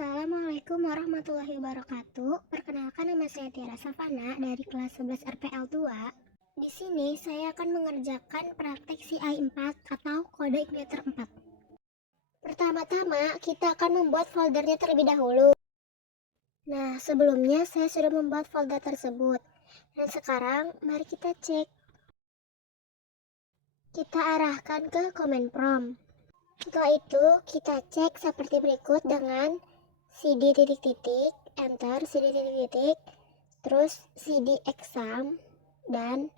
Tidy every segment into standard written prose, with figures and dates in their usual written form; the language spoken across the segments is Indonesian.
Assalamualaikum warahmatullahi wabarakatuh. Perkenalkan, nama saya Tiara Savana dari kelas 11 RPL 2. Di sini saya akan mengerjakan praktek CI4 atau kode igniter 4. Pertama-tama kita akan membuat foldernya terlebih dahulu. Nah, sebelumnya saya sudah membuat folder tersebut. Dan sekarang mari kita cek. Kita arahkan ke command prompt. Setelah itu kita cek seperti berikut dengan cd titik-titik, enter cd titik-titik, terus cd exam dan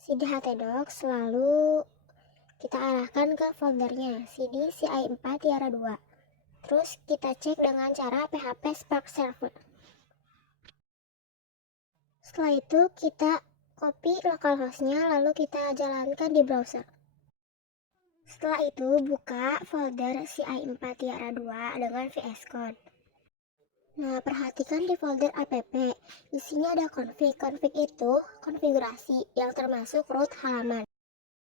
cd htdocs, lalu kita arahkan ke foldernya cd ci4 tiara 2. Terus kita cek dengan cara php spark server. Setelah itu kita copy localhostnya, lalu kita jalankan di browser. Setelah itu buka folder CI4 tiara 2 dengan VS Code. Nah, perhatikan di folder app, di sini ada config. Config itu konfigurasi yang termasuk root halaman.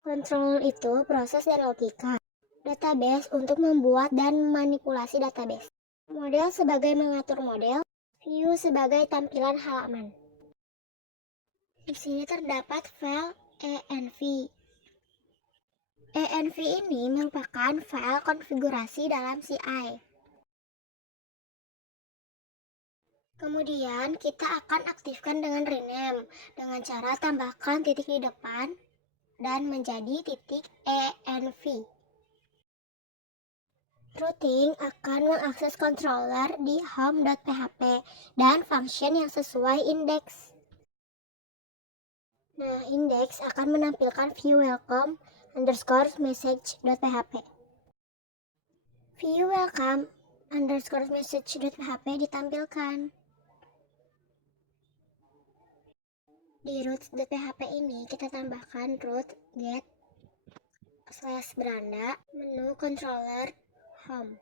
Control itu proses dan logika. Database untuk membuat dan manipulasi database. Model sebagai mengatur model. View sebagai tampilan halaman. Di sini terdapat file env. env ini merupakan file konfigurasi dalam CI. Kemudian kita akan aktifkan dengan rename dengan cara tambahkan titik di depan dan menjadi titik env. Routing akan mengakses controller di home.php dan function yang sesuai indeks. Nah, indeks akan menampilkan view welcome underscore message.php. View welcome underscore message.php ditampilkan. Di root.php ini kita tambahkan root get / beranda menu controller home.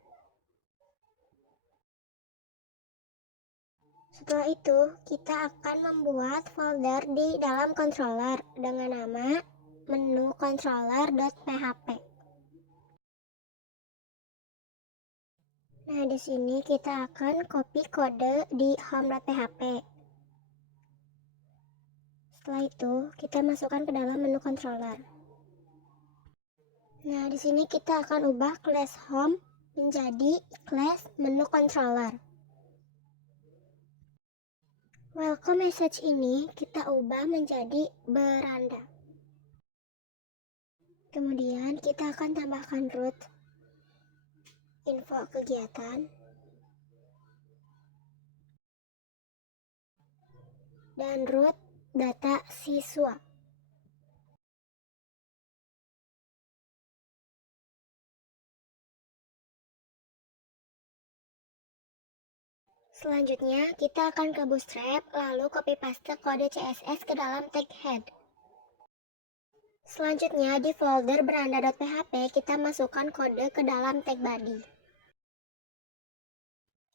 Setelah itu kita akan membuat folder di dalam controller dengan nama menu controller.php. Nah, di sini kita akan copy kode di home.php. Setelah itu kita masukkan ke dalam menu controller. Nah, di sini kita akan ubah class home menjadi class menu controller. Welcome message ini kita ubah menjadi beranda. Kemudian kita akan tambahkan root info kegiatan dan root data siswa. Selanjutnya kita akan ke Bootstrap, lalu copy paste kode CSS ke dalam tag head. Selanjutnya di folder beranda.php kita masukkan kode ke dalam tag body.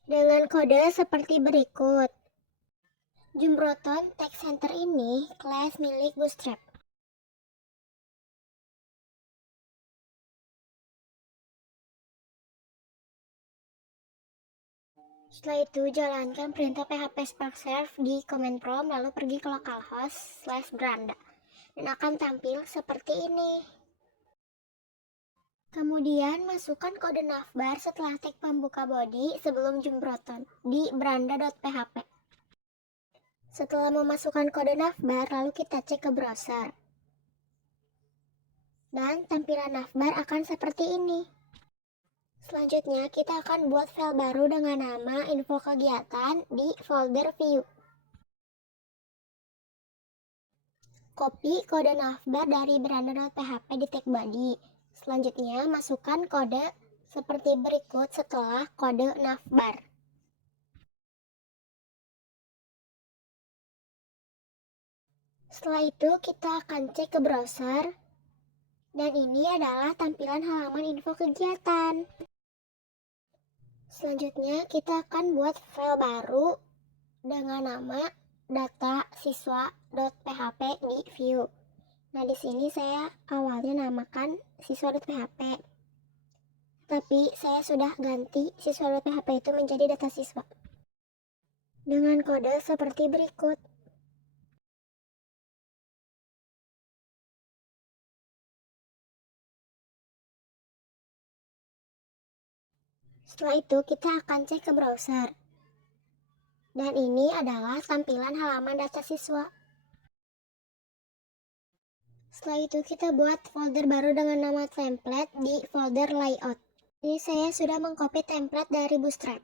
Dengan kode seperti berikut. Jumbroton Tag Center ini kelas milik Bootstrap. Setelah itu jalankan perintah php spark serve di command prompt, lalu pergi ke localhost / beranda dan akan tampil seperti ini. Kemudian masukkan kode navbar setelah tag pembuka body sebelum jumbroton di beranda.php. Setelah memasukkan kode navbar, lalu kita cek ke browser. Dan tampilan navbar akan seperti ini. Selanjutnya kita akan buat file baru dengan nama info kegiatan di folder view. Copy kode navbar dari beranda.php di tag body. Selanjutnya masukkan kode seperti berikut setelah kode navbar. Setelah itu kita akan cek ke browser. Dan ini adalah tampilan halaman info kegiatan. Selanjutnya kita akan buat file baru dengan nama data siswa.php di view. Nah, di sini saya awalnya namakan siswa.php. Tapi saya sudah ganti siswa.php itu menjadi data siswa dengan kode seperti berikut. Setelah itu kita akan cek ke browser. Dan ini adalah tampilan halaman data siswa. Setelah itu kita buat folder baru dengan nama template di folder layout. Ini saya sudah mengcopy template dari Bootstrap.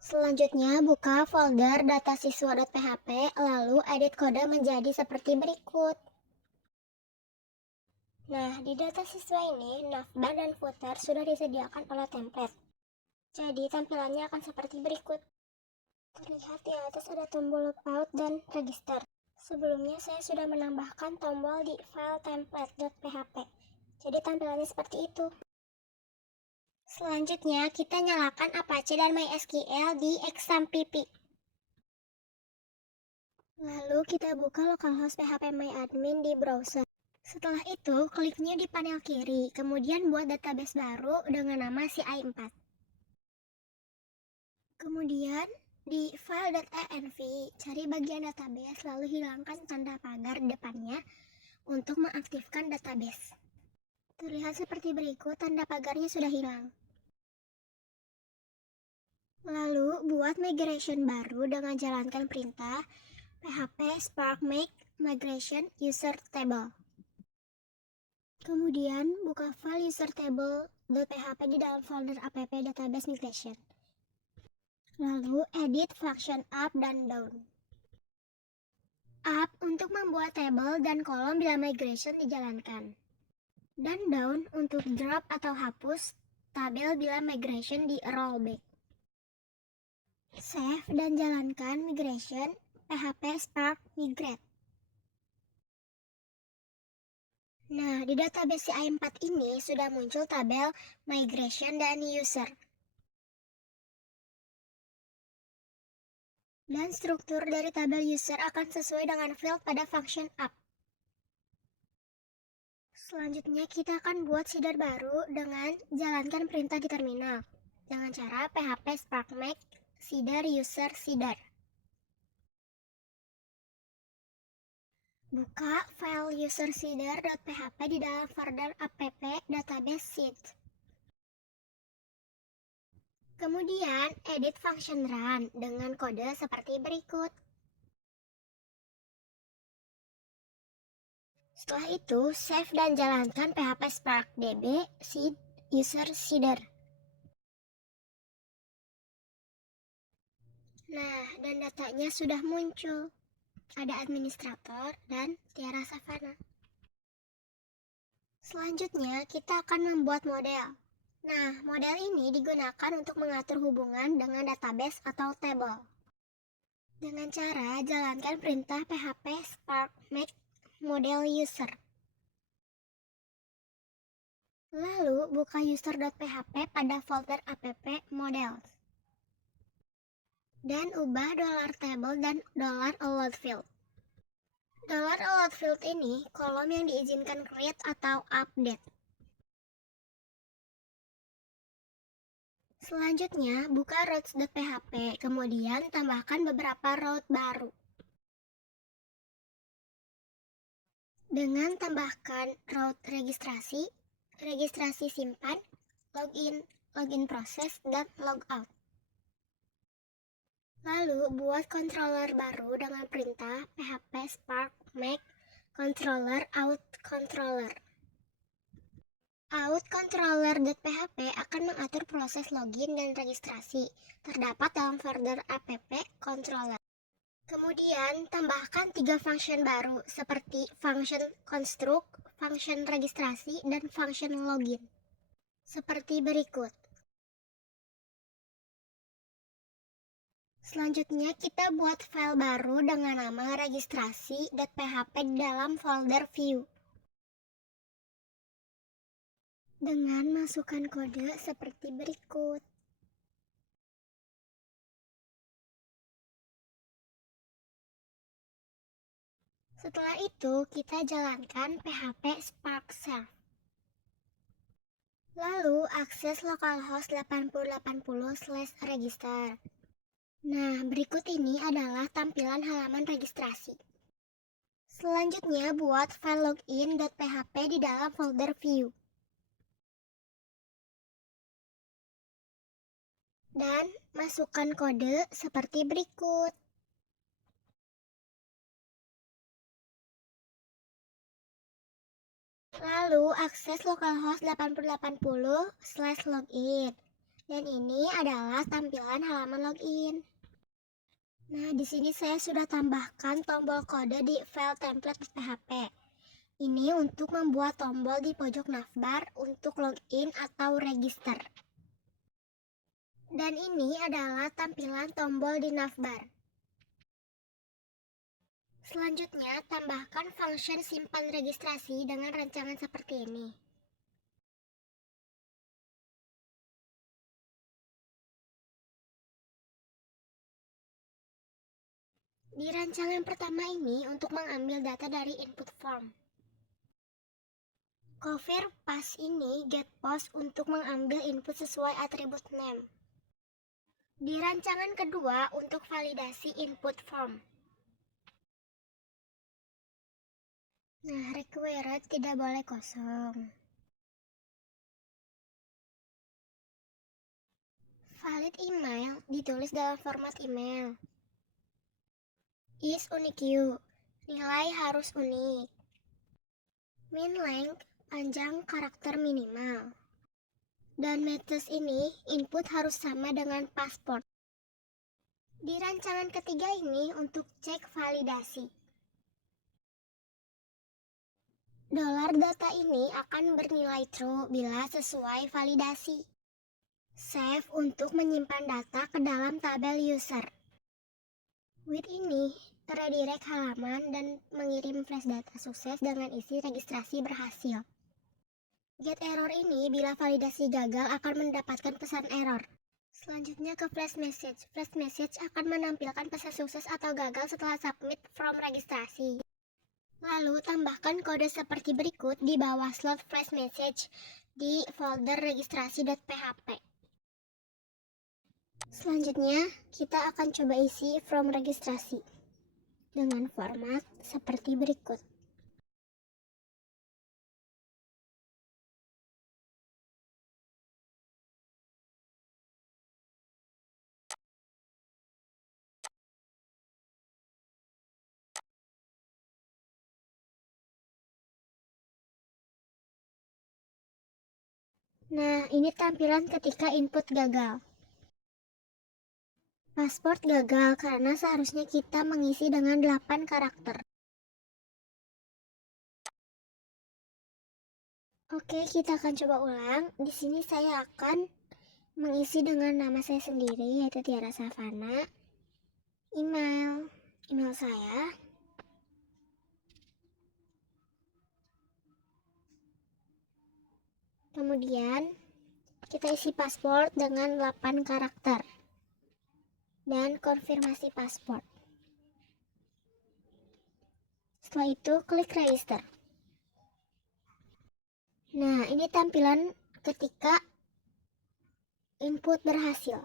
Selanjutnya buka folder datasiswa.php lalu edit kode menjadi seperti berikut. Nah, di data siswa ini navbar dan footer sudah disediakan oleh template. Jadi tampilannya akan seperti berikut. Terlihat di atas ada tombol logout dan register. Sebelumnya saya sudah menambahkan tombol di file template.php. Jadi tampilannya seperti itu. Selanjutnya kita nyalakan Apache dan MySQL di XAMPP. Lalu kita buka localhost phpMyAdmin di browser. Setelah itu klik new di panel kiri, kemudian buat database baru dengan nama CI4. Kemudian di file.env, cari bagian database lalu hilangkan tanda pagar depannya untuk mengaktifkan database. Terlihat seperti berikut, tanda pagarnya sudah hilang. Lalu buat migration baru dengan jalankan perintah php spark make migration user table. Kemudian buka file user table.php di dalam folder app database migration. Lalu edit function up dan down. Up untuk membuat table dan kolom bila migration dijalankan. Dan down untuk drop atau hapus tabel bila migration di rollback. Save dan jalankan migration php spark migrate. Nah, di database CI4 ini sudah muncul tabel migration dan user. Dan struktur dari tabel user akan sesuai dengan field pada function up. Selanjutnya kita akan buat seeder baru dengan jalankan perintah di terminal dengan cara php spark make seeder user seeder. Buka file user seeder.php di dalam folder app database seed. Kemudian edit function run dengan kode seperti berikut. Setelah itu save dan jalankan php spark db seed user seeder. Nah, dan datanya sudah muncul. Ada administrator dan Tiara Savana. Selanjutnya kita akan membuat model. Nah, model ini digunakan untuk mengatur hubungan dengan database atau table. Dengan cara jalankan perintah php spark make model user. Lalu buka user.php pada folder app models. Dan ubah $table dan $allowed field. $allowed field ini kolom yang diizinkan create atau update. Selanjutnya buka routes.php, kemudian tambahkan beberapa route baru. Dengan tambahkan route registrasi, registrasi simpan, login proses, dan logout. Lalu buat controller baru dengan perintah php spark make controller out controller. Out controller.php akan mengatur proses login dan registrasi, terdapat dalam folder app controller. Kemudian tambahkan 3 function baru seperti function construct, function registrasi, dan function login. Seperti berikut. Selanjutnya kita buat file baru dengan nama registrasi.php di dalam folder view. Dengan masukkan kode seperti berikut. Setelah itu kita jalankan php spark serve. Lalu akses localhost 8080/register. Nah, berikut ini adalah tampilan halaman registrasi. Selanjutnya buat file login.php di dalam folder view. Dan masukkan kode seperti berikut. Lalu akses localhost 8080/login. Dan ini adalah tampilan halaman login. Nah, di sini saya sudah tambahkan tombol kode di file template.php. Ini untuk membuat tombol di pojok navbar untuk login atau register. Dan ini adalah tampilan tombol di navbar. Selanjutnya, tambahkan function simpan registrasi dengan rancangan seperti ini. Di rancangan pertama ini untuk mengambil data dari input form. Cover pass ini get post untuk mengambil input sesuai atribut name. Di rancangan kedua untuk validasi input form. Nah, required tidak boleh kosong. Valid email ditulis dalam format email. Is unique, nilai harus unik. Min length, panjang karakter minimal. Dan methods ini input harus sama dengan pasport. Di rancangan ketiga ini untuk cek validasi. $data ini akan bernilai true bila sesuai validasi. Save untuk menyimpan data ke dalam tabel user. With ini, redirect halaman dan mengirim flash data sukses dengan isi registrasi berhasil. Get error ini bila validasi gagal akan mendapatkan pesan error. Selanjutnya ke flash message. Flash message akan menampilkan pesan sukses atau gagal setelah submit form registrasi. Lalu tambahkan kode seperti berikut di bawah slot flash message di folder registrasi.php. Selanjutnya, kita akan coba isi form registrasi dengan format seperti berikut. Nah, ini tampilan ketika input gagal. Pasport gagal karena seharusnya kita mengisi dengan 8 karakter. Oke, kita akan coba ulang. Di sini saya akan mengisi dengan nama saya sendiri, yaitu Tiara Savana. Email saya. Kemudian kita isi paspor dengan 8 karakter. Dan konfirmasi paspor. Setelah itu klik register. Nah, ini tampilan ketika input berhasil.